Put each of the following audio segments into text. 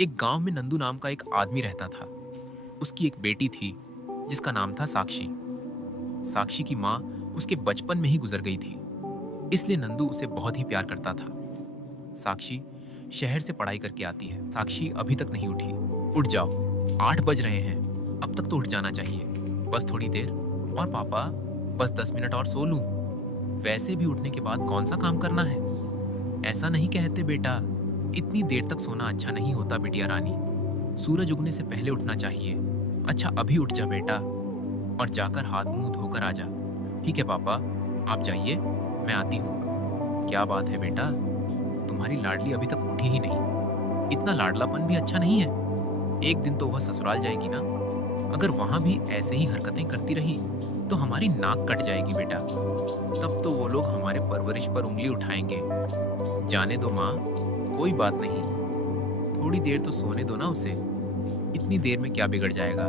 एक गांव में नंदू नाम का एक आदमी रहता था। उसकी एक बेटी थी जिसका नाम था साक्षी। साक्षी की माँ उसके बचपन में ही गुजर गई थी, इसलिए नंदू उसे बहुत ही प्यार करता था। साक्षी शहर से पढ़ाई करके आती है। साक्षी अभी तक नहीं उठी। उठ जाओ, 8 बज रहे हैं, अब तक तो उठ जाना चाहिए। बस थोड़ी देर और पापा, बस 10 मिनट और सो लूं। वैसे भी उठने के बाद कौन सा काम करना है। ऐसा नहीं कहते बेटा, इतनी देर तक सोना अच्छा नहीं होता बिटिया रानी। सूरज उगने से पहले उठना चाहिए। अच्छा अभी उठ जा बेटा, और जाकर हाथ मुंह धोकर आ जा। ठीक है पापा, आप जाइए, मैं आती हूँ। क्या बात है बेटा, तुम्हारी लाडली अभी तक उठी ही नहीं। इतना लाडलापन भी अच्छा नहीं है। एक दिन तो वह ससुराल जाएगी ना। अगर वहां भी ऐसे ही हरकतें करती रही तो हमारी नाक कट जाएगी बेटा। तब तो वो लोग हमारे परवरिश पर उंगली उठाएंगे। जाने दो माँ, कोई बात नहीं, थोड़ी देर तो सोने दो ना उसे। इतनी देर में क्या बिगड़ जाएगा।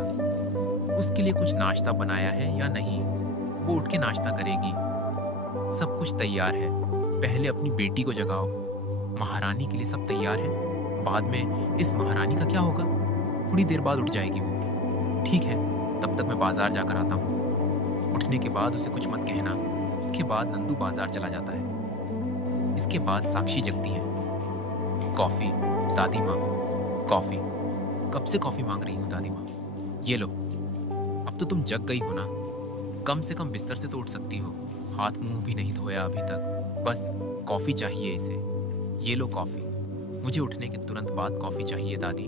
उसके लिए कुछ नाश्ता बनाया है या नहीं, वो उठ के नाश्ता करेगी। सब कुछ तैयार है, पहले अपनी बेटी को जगाओ। महारानी के लिए सब तैयार है, बाद में इस महारानी का क्या होगा। थोड़ी देर बाद उठ जाएगी वो। ठीक है, तब तक मैं बाजार जाकर आता हूँ। उठने के बाद उसे कुछ मत कहना। इसके बाद नंदू बाजार चला जाता है। इसके बाद साक्षी जगती है। कॉफी, दादी माँ, कॉफी। कब से कॉफी मांग रही हूँ दादी माँ, ये लो। अब तो तुम जग गई हो ना, कम से कम बिस्तर से तो उठ सकती हो। हाथ मुंह भी नहीं धोया अभी तक, बस कॉफी चाहिए इसे। ये लो कॉफी। मुझे उठने के तुरंत बाद कॉफी चाहिए दादी,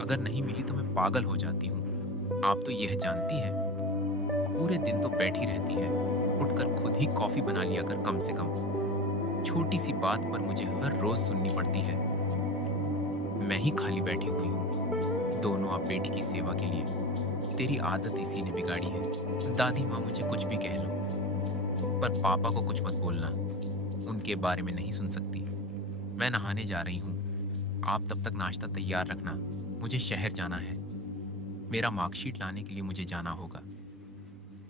अगर नहीं मिली तो मैं पागल हो जाती हूँ। आप तो यह जानती है, पूरे दिन तो बैठी रहती है। उठकर खुद ही कॉफी बना लिया कर कम से कम। छोटी सी बात पर मुझे हर रोज सुननी पड़ती है। मैं ही खाली बैठी हुई हूँ, दोनों आप बेटी की सेवा के लिए। तेरी आदत इसी ने बिगाड़ी है। दादी माँ मुझे कुछ भी कह लो, पर पापा को कुछ मत बोलना, उनके बारे में नहीं सुन सकती। मैं नहाने जा रही हूँ, आप तब तक नाश्ता तैयार रखना। मुझे शहर जाना है, मेरा मार्कशीट लाने के लिए मुझे जाना होगा।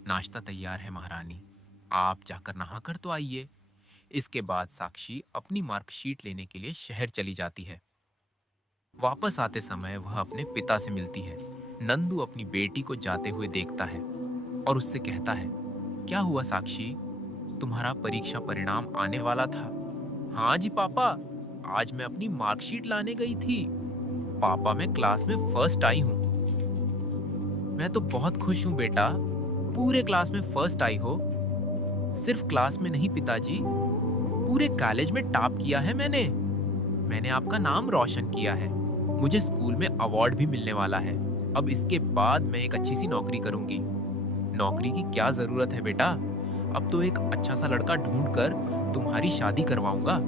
नाश्ता तैयार है महारानी, आप जाकर नहा कर तो आइए। इसके बाद साक्षी अपनी मार्कशीट लेने के लिए शहर चली जाती है। वापस आते समय वह अपने पिता से मिलती है। नंदू अपनी बेटी को जाते हुए देखता है और उससे कहता है, क्या हुआ साक्षी, तुम्हारा परीक्षा परिणाम आने वाला था। हाँ जी पापा, आज मैं अपनी मार्कशीट लाने गई थी। पापा मैं क्लास में फर्स्ट आई हूँ। मैं तो बहुत खुश हूँ बेटा, पूरे क्लास में फर्स्ट आई हो। सिर्फ क्लास में नहीं पिताजी, पूरे कॉलेज में टॉप किया है मैंने। मैंने आपका नाम रोशन किया है। मुझे स्कूल में अवार्ड भी मिलने वाला है। अब इसके बाद मैं एक अच्छी सी नौकरी करूंगी। नौकरी की क्या जरूरत है बेटा, अब तो एक अच्छा सा लड़का ढूंढ कर तुम्हारी शादी करवाऊंगा।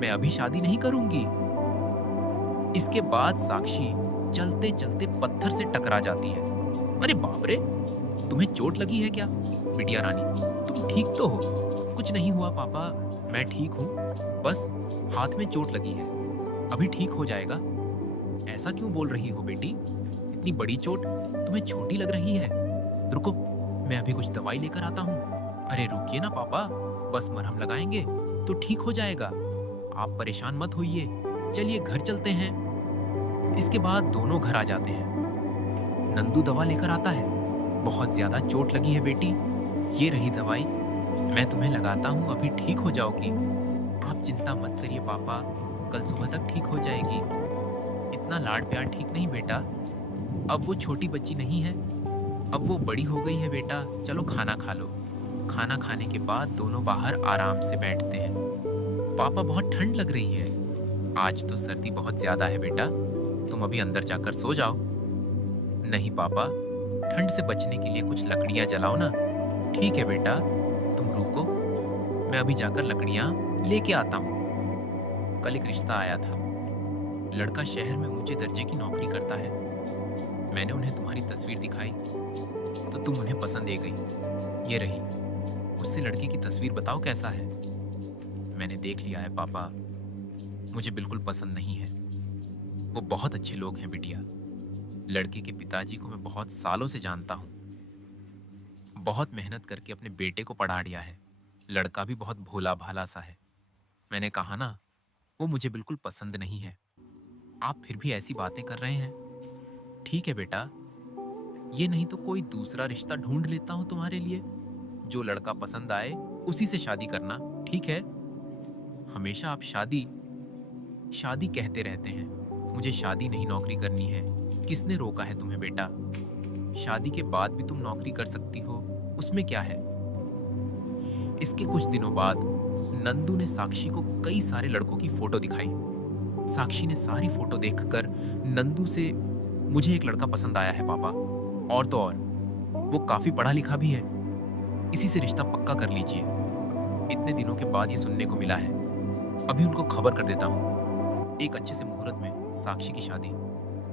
मैं अभी शादी नहीं करूंगी। इसके बाद साक्षी चलते चलते पत्थर से टकरा जाती है। अरे बाप रे, तुम्हें चोट लगी है क्या बिटिया रानी, तुम ठीक तो हो। कुछ नहीं हुआ पापा, मैं ठीक हूँ, बस हाथ में चोट लगी है, अभी ठीक हो जाएगा। ऐसा क्यों बोल रही हो बेटी, इतनी बड़ी चोट तुम्हें छोटी लग रही है। रुको, मैं अभी कुछ दवाई लेकर आता हूँ। अरे रुकिए ना पापा, बस मरहम लगाएंगे तो ठीक हो जाएगा। आप परेशान मत होइए, चलिए घर चलते हैं। इसके बाद दोनों घर आ जाते हैं। नंदू दवा लेकर आता है। बहुत ज्यादा चोट लगी है बेटी, ये रही दवाई, मैं तुम्हें लगाता हूँ, अभी ठीक हो जाओगी। आप चिंता मत करिए पापा, कल सुबह तक ठीक हो जाएगी। इतना लाड प्यार ठीक नहीं बेटा, अब वो छोटी बच्ची नहीं है, अब वो बड़ी हो गई है बेटा। चलो खाना खा लो। खाना खाने के बाद दोनों बाहर आराम से बैठते हैं। पापा बहुत ठंड लग रही है, आज तो सर्दी बहुत ज्यादा है बेटा, तुम अभी अंदर जाकर सो जाओ। नहीं पापा, ठंड से बचने के लिए कुछ लकड़ियां जलाओ ना। ठीक है बेटा, तुम रुको, मैं अभी जाकर लकड़ियां लेके आता हूँ। कल एक रिश्ता आया था, लड़का शहर में ऊंचे दर्जे की नौकरी करता है। मैंने उन्हें तुम्हारी तस्वीर दिखाई तो तुम उन्हें पसंद आ गई। ये रही, उससे लड़के की तस्वीर बताओ कैसा है। मैंने देख लिया है पापा, मुझे बिल्कुल पसंद नहीं है। वो बहुत अच्छे लोग हैं बिटिया। लड़के के पिताजी को मैं बहुत सालों से जानता हूँ, बहुत मेहनत करके अपने बेटे को पढ़ा दिया है। लड़का भी बहुत भोला भाला सा है। मैंने कहा ना, वो मुझे बिल्कुल पसंद नहीं है। आप फिर भी ऐसी बातें कर रहे हैं। ठीक है बेटा, ये नहीं तो कोई दूसरा रिश्ता ढूंढ लेता हूं तुम्हारे लिए। जो लड़का पसंद आए उसी से शादी करना, ठीक है? हमेशा आप शादी शादी कहते रहते हैं। मुझे शादी नहीं, नौकरी करनी है। किसने रोका है तुम्हें बेटा? शादी के बाद भी तुम नौकरी कर सकती हो, उसमें क्या है? इसके कुछ दिनों बाद नंदू ने साक्षी को कई सारे लड़कों की फोटो दिखाई। साक्षी ने सारी फोटो देखकर नंदू से, मुझे एक लड़का पसंद आया है पापा, और तो और वो काफी पढ़ा लिखा भी है, इसी से रिश्ता पक्का कर लीजिए। इतने दिनों के बाद ये सुनने को मिला है। अभी उनको खबर कर देता हूँ। एक अच्छे से मुहूर्त में साक्षी की शादी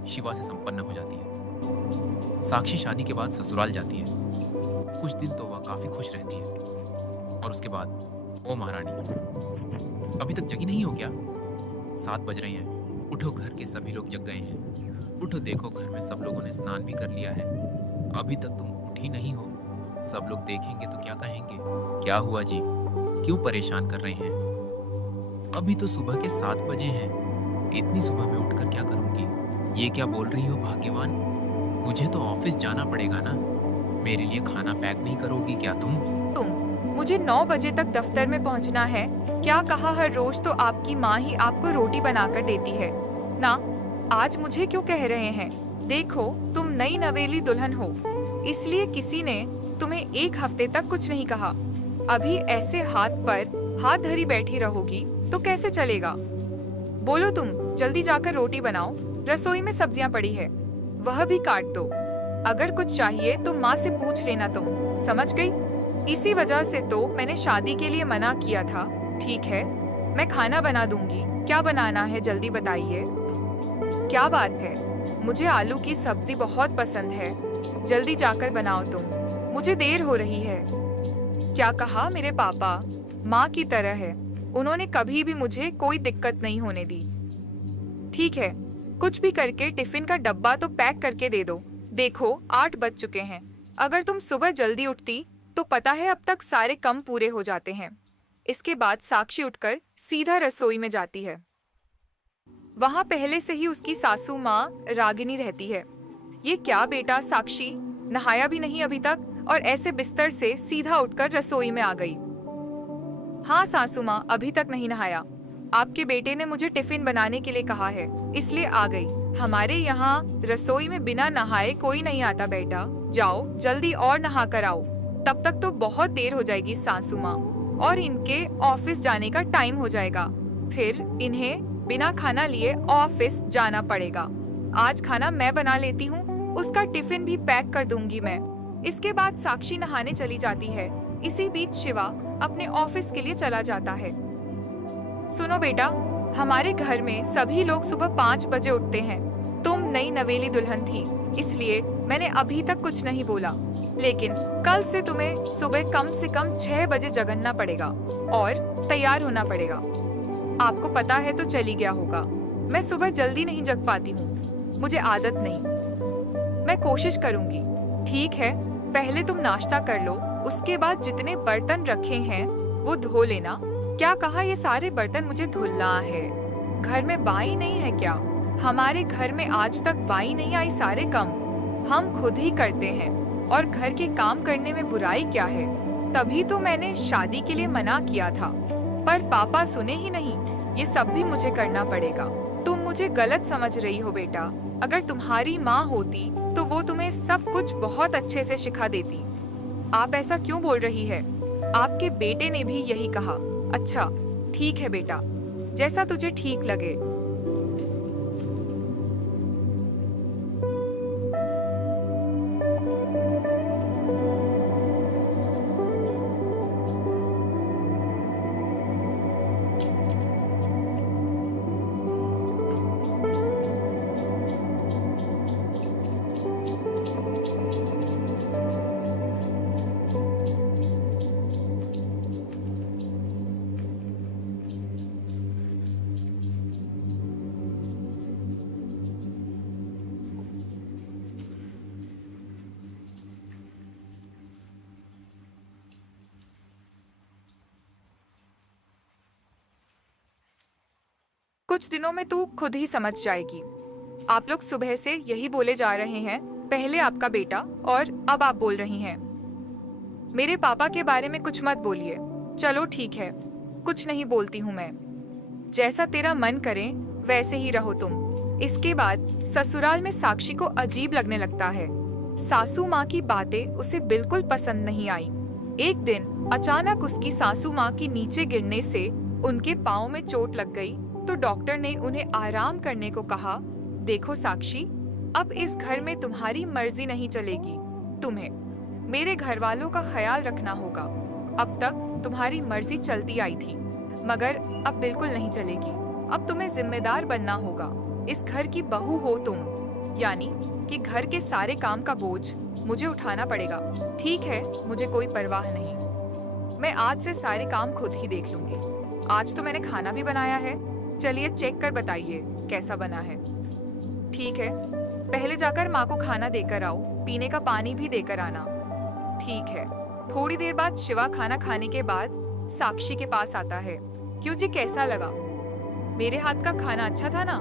शिवा से संपन्न हो जाती है। साक्षी शादी के बाद ससुराल जाती है। कुछ दिन तो वह काफी खुश रहती है, और उसके बाद, ओ महारानी, अभी तक जगी नहीं हो क्या? 7 बज रहे हैं। उठो, घर के सभी लोग जग गए हैं। उठो, देखो घर में सब लोगों ने स्नान भी कर लिया है। अभी तक तुम उठी नहीं हो। सब लोग देखेंगे तो क्या कहेंगे? क्या हुआ जी, क्यों परेशान कर रहे हैं? अभी तो सुबह के 7 बजे हैं। इतनी सुबह में उठकर क्या करूंगी? ये क्या बोल रही हो भाग्यवान? मुझे तो ऑफिस जाना पड़ेगा ना। मेरे लिए खाना पैक नहीं करोगी क्या तुम? मुझे 9 बजे तक दफ्तर में पहुंचना है। क्या कहा, हर रोज तो आपकी माँ ही आपको रोटी बनाकर देती है ना। आज मुझे क्यों कह रहे हैं? देखो, तुम नई नवेली दुल्हन हो, इसलिए किसी ने तुम्हें 1 हफ्ते तक कुछ नहीं कहा। अभी ऐसे हाथ पर हाथ धरी बैठी रहोगी तो कैसे चलेगा? बोलो, तुम जल्दी जाकर रोटी बनाओ। रसोई में सब्जियां पड़ी है, वह भी काट दो। अगर कुछ चाहिए तो माँ से पूछ लेना। तुम समझ गई? इसी वजह से तो मैंने शादी के लिए मना किया था। ठीक है, मैं खाना बना दूंगी। क्या बनाना है जल्दी बताइए। क्या बात है, मुझे आलू की सब्जी बहुत पसंद है। जल्दी जाकर बनाओ तुम, मुझे देर हो रही है। क्या कहा? मेरे पापा माँ की तरह है, उन्होंने कभी भी मुझे कोई दिक्कत नहीं होने दी। ठीक है, कुछ भी करके टिफिन का डब्बा तो पैक करके दे दो। देखो 8 बज चुके हैं। अगर तुम सुबह जल्दी उठती तो पता है अब तक सारे काम पूरे हो जाते हैं। इसके बाद साक्षी उठकर सीधा रसोई में जाती है। वहां पहले से ही उसकी सासू माँ रागिनी रहती है। ये क्या बेटा साक्षी, नहाया भी नहीं अभी तक, और ऐसे बिस्तर से सीधा उठकर रसोई में आ गई। हाँ सासू माँ, अभी तक नहीं नहाया। आपके बेटे ने मुझे टिफिन बनाने के लिए कहा है, इसलिए आ गई। हमारे यहाँ रसोई में बिना नहाए कोई नहीं आता बेटा। जाओ जल्दी और नहा कर आओ, तब तक तो बहुत देर हो जाएगी सासू माँ, और इनके ऑफिस जाने का टाइम हो जाएगा। फिर इन्हें बिना खाना लिए ऑफिस जाना पड़ेगा। आज खाना मैं बना लेती हूँ, उसका टिफिन भी पैक कर दूंगी मैं। इसके बाद साक्षी नहाने चली जाती है। इसी बीच शिवा अपने ऑफिस के लिए चला जाता है। सुनो बेटा, हमारे घर में सभी लोग सुबह 5 बजे उठते हैं। तुम नई नवेली दुल्हन थी, इसलिए मैंने अभी तक कुछ नहीं बोला, लेकिन कल से तुम्हें सुबह कम से कम 6 बजे जगना पड़ेगा और तैयार होना पड़ेगा। आपको पता है तो चली गया होगा, मैं सुबह जल्दी नहीं जग पाती हूँ, मुझे आदत नहीं। मैं कोशिश करूंगी। ठीक है, पहले तुम नाश्ता कर लो, उसके बाद जितने बर्तन रखे हैं वो धो लेना। क्या कहा? ये सारे बर्तन मुझे धुलना है। घर में बाई नहीं है क्या? हमारे घर में आज तक बाई नहीं आई। सारे काम हम खुद ही करते हैं, और घर के काम करने में बुराई क्या है? तभी तो मैंने शादी के लिए मना किया था, पर पापा सुने ही नहीं। ये सब भी मुझे करना पड़ेगा। तुम मुझे गलत समझ रही हो बेटा। अगर तुम्हारी माँ होती तो वो तुम्हें सब कुछ बहुत अच्छे से सिखा देती। आप ऐसा क्यों बोल रही है? आपके बेटे ने भी यही कहा। अच्छा ठीक है बेटा, जैसा तुझे ठीक लगे। कुछ दिनों में तू खुद ही समझ जाएगी। आप लोग सुबह से यही बोले जा रहे हैं, पहले आपका बेटा और अब आप बोल रही हैं। मेरे पापा के बारे में कुछ मत बोलिए। चलो ठीक है, कुछ नहीं बोलती हूँ मैं। जैसा तेरा मन करे वैसे ही रहो तुम। इसके बाद ससुराल में साक्षी को अजीब लगने लगता है। सासू माँ की बातें उसे बिल्कुल पसंद नहीं आई। एक दिन अचानक उसकी सासू माँ की नीचे गिरने से उनके पाँव में चोट लग गई, तो डॉक्टर ने उन्हें आराम करने को कहा। देखो साक्षी, अब इस घर में तुम्हारी मर्जी नहीं चलेगी। तुम्हें मेरे घर वालों का ख्याल रखना होगा। अब तक तुम्हारी मर्जी चलती आई थी, मगर अब बिल्कुल नहीं चलेगी। अब तुम्हें जिम्मेदार बनना होगा। इस घर की बहू हो तुम, यानी कि घर के सारे काम का बोझ मुझे उठाना पड़ेगा। ठीक है, मुझे कोई परवाह नहीं। मैं आज से सारे काम खुद ही देख लूंगी। आज तो मैंने खाना भी बनाया है। चलिए चेक कर बताइए कैसा बना है। ठीक है, पहले जाकर माँ को खाना देकर आओ, पीने का पानी भी देकर आना। ठीक है। थोड़ी देर बाद शिवा खाना खाने के बाद साक्षी के पास आता है। क्यों जी, कैसा लगा? मेरे हाथ का खाना अच्छा था ना?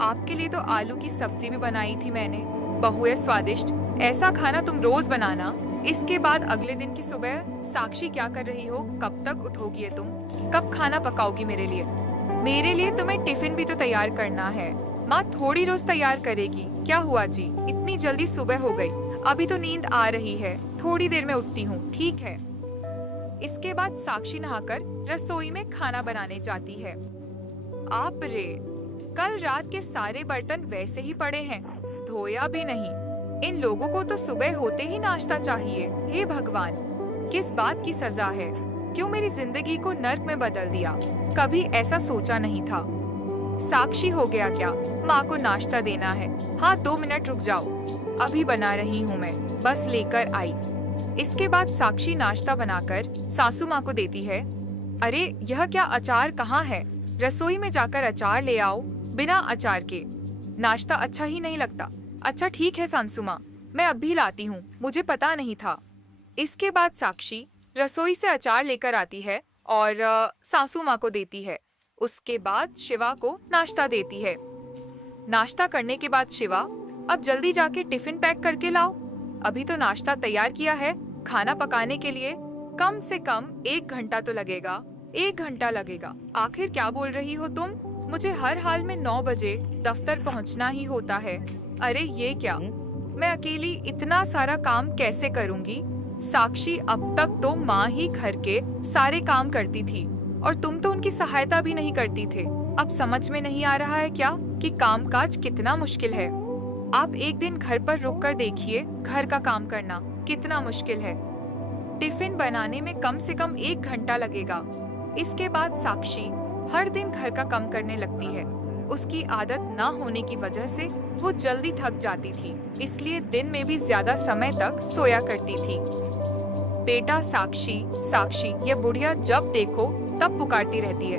आपके लिए तो आलू की सब्जी भी बनाई थी मैंने। बहू है स्वादिष्ट, ऐसा खाना तुम रोज बनाना। इसके बाद अगले दिन की सुबह साक्षी क्या कर रही हो, कब तक उठोगी तुम, कब खाना पकाओगी मेरे लिए? मेरे लिए तुम्हें टिफिन भी तो तैयार करना है। माँ थोड़ी रोज तैयार करेगी। क्या हुआ जी, इतनी जल्दी सुबह हो गई? अभी तो नींद आ रही है, थोड़ी देर में उठती हूँ। ठीक है। इसके बाद साक्षी नहाकर रसोई में खाना बनाने जाती है। आप रे, कल रात के सारे बर्तन वैसे ही पड़े हैं, धोया भी नहीं। इन लोगों को तो सुबह होते ही नाश्ता चाहिए। हे भगवान, किस बात की सजा है? क्यों मेरी जिंदगी को नर्क में बदल दिया? कभी ऐसा सोचा नहीं था। साक्षी, हो गया क्या? माँ को नाश्ता देना है। हाँ, 2 मिनट रुक जाओ, अभी बना रही हूँ मैं, बस लेकर आई। इसके बाद साक्षी नाश्ता बनाकर सासू माँ को देती है। अरे यह क्या, अचार कहाँ है? रसोई में जाकर अचार ले आओ। बिना अचार के नाश्ता अच्छा ही नहीं लगता। अच्छा ठीक है सासू माँ, मैं अभी लाती हूँ, मुझे पता नहीं था। इसके बाद साक्षी रसोई से अचार लेकर आती है और सासू माँ को देती है। उसके बाद शिवा को नाश्ता देती है। नाश्ता करने के बाद शिवा, अब जल्दी जाके टिफिन पैक करके लाओ। अभी तो नाश्ता तैयार किया है, खाना पकाने के लिए कम से कम 1 घंटा तो लगेगा। 1 घंटा लगेगा? आखिर क्या बोल रही हो तुम? मुझे हर हाल में 9 बजे दफ्तर पहुंचना ही होता है। अरे ये क्या, मैं अकेली इतना सारा काम कैसे करूंगी? साक्षी अब तक तो माँ ही घर के सारे काम करती थी और तुम तो उनकी सहायता भी नहीं करती थे। अब समझ में नहीं आ रहा है क्या कि कामकाज कितना मुश्किल है? आप एक दिन घर पर रुक कर देखिए, घर का काम करना कितना मुश्किल है। टिफिन बनाने में कम से कम 1 घंटा लगेगा। इसके बाद साक्षी हर दिन घर का काम करने लगती है। उसकी आदत ना होने की वजह से वो जल्दी थक जाती थी, इसलिए दिन में भी ज्यादा समय तक सोया करती थी। बेटा साक्षी, साक्षी, ये बुढ़िया जब देखो तब पुकारती रहती है।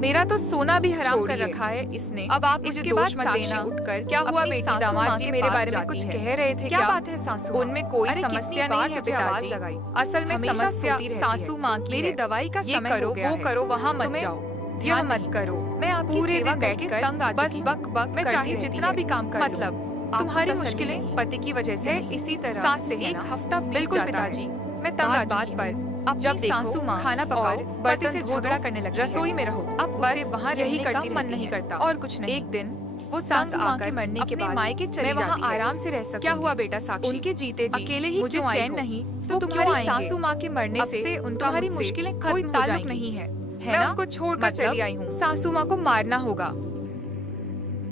मेरा तो सोना भी हराम कर रखा है इसने। अब आप मुझे दोष मत देना। उठकर क्या हुआ बेटी, दामाद जी मेरे बारे में कुछ कह रहे थे? क्या बात है सासू? उनमें कोई समस्या नहीं है पिताजी। असल में समस्या सासू माँ की मेरी दवाई का समय करो, वो करो, वहाँ मत जाओ, यह मत करो। मैं आप पूरे दिन बैठकर तंग आ चुकी हूँ। बस बक बक मैं चाहे जितना भी काम कर, मतलब तुम्हारी मुश्किलें पति की वजह से इसी तरह सास से 1 हफ्ता बिल्कुल पिताजी। मैं तंग आ चुकी हूँ। अब जब सासू माँ खाना पकाओ, पति से झगड़ा करने लगी, रसोई में रहो। अब उसे वहाँ रहने का मन नहीं करता और कुछ नहीं। एक दिन वो सासू माँ के मरने के बाद मायके चली जाती है। वहाँ आराम से रह सकूं। क्या हुआ बेटा साक्षी? उनके जीते जी अकेले ही मुझे चैन नहीं, तो तुम्हारी सासू माँ के मरने से तुम्हारी मुश्किलें कोई ताल्लुक नहीं है, मैं उनको छोड़कर चली आई हूँ। सासू माँ को मारना होगा।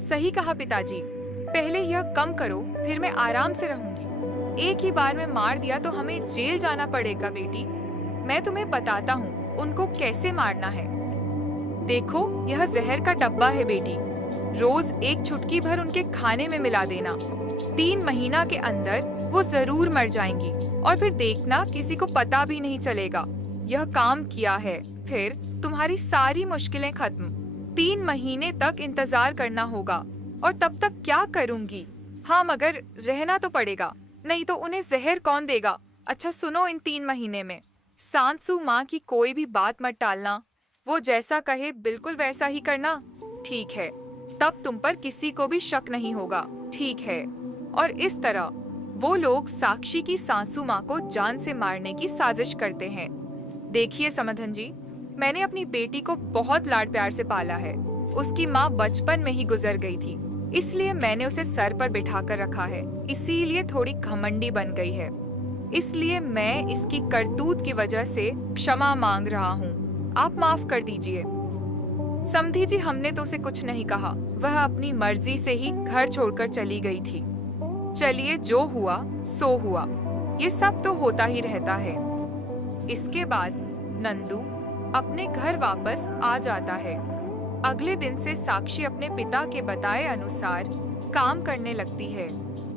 सही कहा पिताजी, पहले यह कम करो, फिर मैं आराम से रहूंगी। एक ही बार में मार दिया तो हमें जेल जाना पड़ेगा बेटी। मैं तुम्हें बताता हूँ उनको कैसे मारना है। देखो, यह जहर का डब्बा है बेटी, रोज 1 चुटकी भर उनके खाने में मिला देना। 3 महीना के अंदर वो जरूर मर जाएंगी और फिर देखना किसी को पता भी नहीं चलेगा। यह काम किया है, फिर तुम्हारी सारी मुश्किलें खत्म। 3 महीने तक इंतजार करना होगा और तब तक क्या करूंगी? हाँ, मगर रहना तो पड़ेगा, नहीं तो उन्हें जहर कौन देगा? अच्छा सुनो, इन 3 महीने में सासू माँ की कोई भी बात मत टालना। वो जैसा कहे बिल्कुल वैसा ही करना। ठीक है, तब तुम पर किसी को भी शक नहीं होगा, ठीक है। और इस तरह वो लोग साक्षी की सासू माँ को जान से मारने की साजिश करते हैं। देखिए समधन जी, मैंने अपनी बेटी को बहुत लाड प्यार से पाला है। उसकी माँ बचपन में ही गुजर गई थी, इसलिए मैंने उसे सर पर बिठा कर रखा है, इसीलिए थोड़ी घमंडी बन गई है। इसलिए मैं इसकी करतूत की वजह से क्षमा मांग रहा हूँ, आप माफ कर दीजिए। समधी जी, हमने तो उसे कुछ नहीं कहा, वह अपनी मर्जी से ही घर छोड़कर चली गई थी। चलिए, जो हुआ सो हुआ, ये सब तो होता ही रहता है। इसके बाद नंदू अपने घर वापस आ जाता है। अगले दिन से साक्षी अपने पिता के बताए अनुसार काम करने लगती है।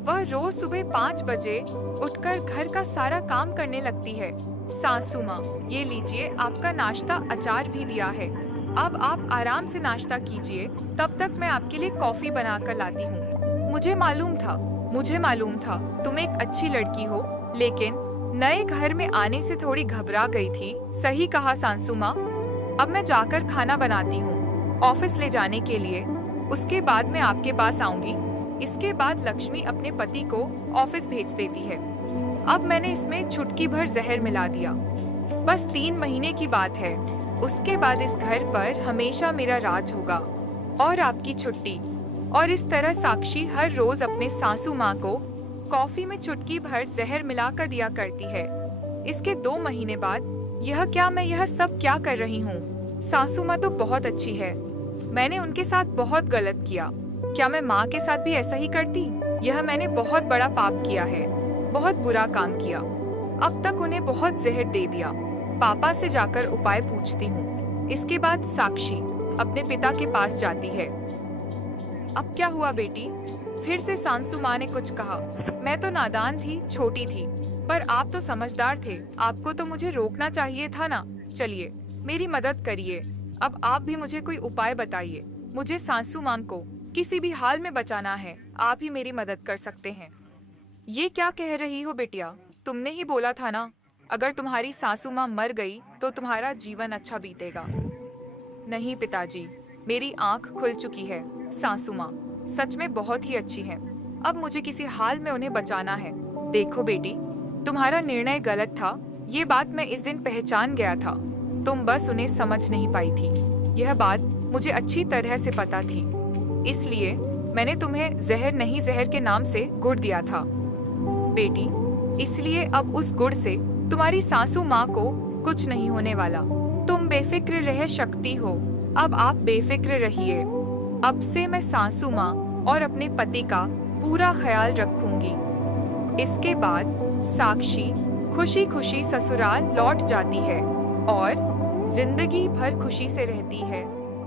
वह रोज सुबह 5 बजे उठकर घर का सारा काम करने लगती है। सासू माँ, ये लीजिए, आपका नाश्ता अचार भी दिया है, अब आप आराम से नाश्ता कीजिए, तब तक मैं आपके लिए कॉफी बनाकर लाती हूँ। मुझे मालूम था तुम एक अच्छी लड़की हो, लेकिन नए घर में आने से थोड़ी घबरा गई थी। सही कहा सासू माँ, अब मैं जाकर खाना बनाती हूँ ऑफिस ले जाने के लिए, उसके बाद मैं आपके पास आऊंगी। इसके बाद लक्ष्मी अपने पति को ऑफिस भेज देती है। अब मैंने इसमें चुटकी भर जहर मिला दिया। बस 3 महीने की बात है, उसके बाद इस घर पर हमेशा मेरा राज होगा और आपकी छुट्टी। और इस तरह साक्षी हर रोज अपने सासू माँ को कॉफी में चुटकी भर जहर मिलाकर दिया करती है। इसके 2 महीने बाद मैं यह सब क्या कर रही हूँ? सासू माँ तो बहुत अच्छी है, मैंने उनके साथ बहुत गलत किया। क्या मैं माँ के साथ भी ऐसा ही करती? यह मैंने बहुत बड़ा पाप किया है, बहुत बुरा काम किया। अब तक उन्हें बहुत जहर दे दिया। पापा से जाकर उपाय पूछती हूँ। इसके बाद साक्षी अपने पिता के पास जाती है। अब क्या हुआ बेटी? फिर से सासू माँ ने कुछ कहा। मैं तो नादान थी, छोटी थी, पर आप तो समझदार थे, आपको तो मुझे रोकना चाहिए था ना। चलिए, मेरी मदद करिए, अब आप भी मुझे कोई उपाय बताइए। मुझे सासू माँ को किसी भी हाल में बचाना है, आप ही मेरी मदद कर सकते हैं। ये क्या कह रही हो बेटिया? तुमने ही बोला था ना, अगर तुम्हारी सासू माँ मर गई तो तुम्हारा जीवन अच्छा बीतेगा। नहीं पिताजी, मेरी आंख खुल चुकी है। सासू माँ सच में बहुत ही अच्छी हैं। अब मुझे किसी हाल में उन्हें बचाना है। देखो बेटी, तुम्हारा निर्णय गलत था, ये बात मैं इस दिन पहचान गया था। तुम बस उन्हें समझ नहीं पाई थी। यह बात मुझे अच्छी तरह से पता थी, इसलिए मैंने तुम्हें जहर नहीं जहर के नाम से गुड़ दिया था बेटी। इसलिए अब उस गुड़ से तुम्हारी सासू माँ को कुछ नहीं होने वाला। तुम बेफिक्र रह सकती हो। अब आप बेफिक्र रहिए। अब से मैं सासू माँ और अपने पति का पूरा ख्याल रखूंगी। इसके बाद साक्षी खुशी खुशी ससुराल लौट जाती है और जिंदगी भर खुशी से रहती है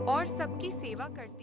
और सबकी सेवा करती है।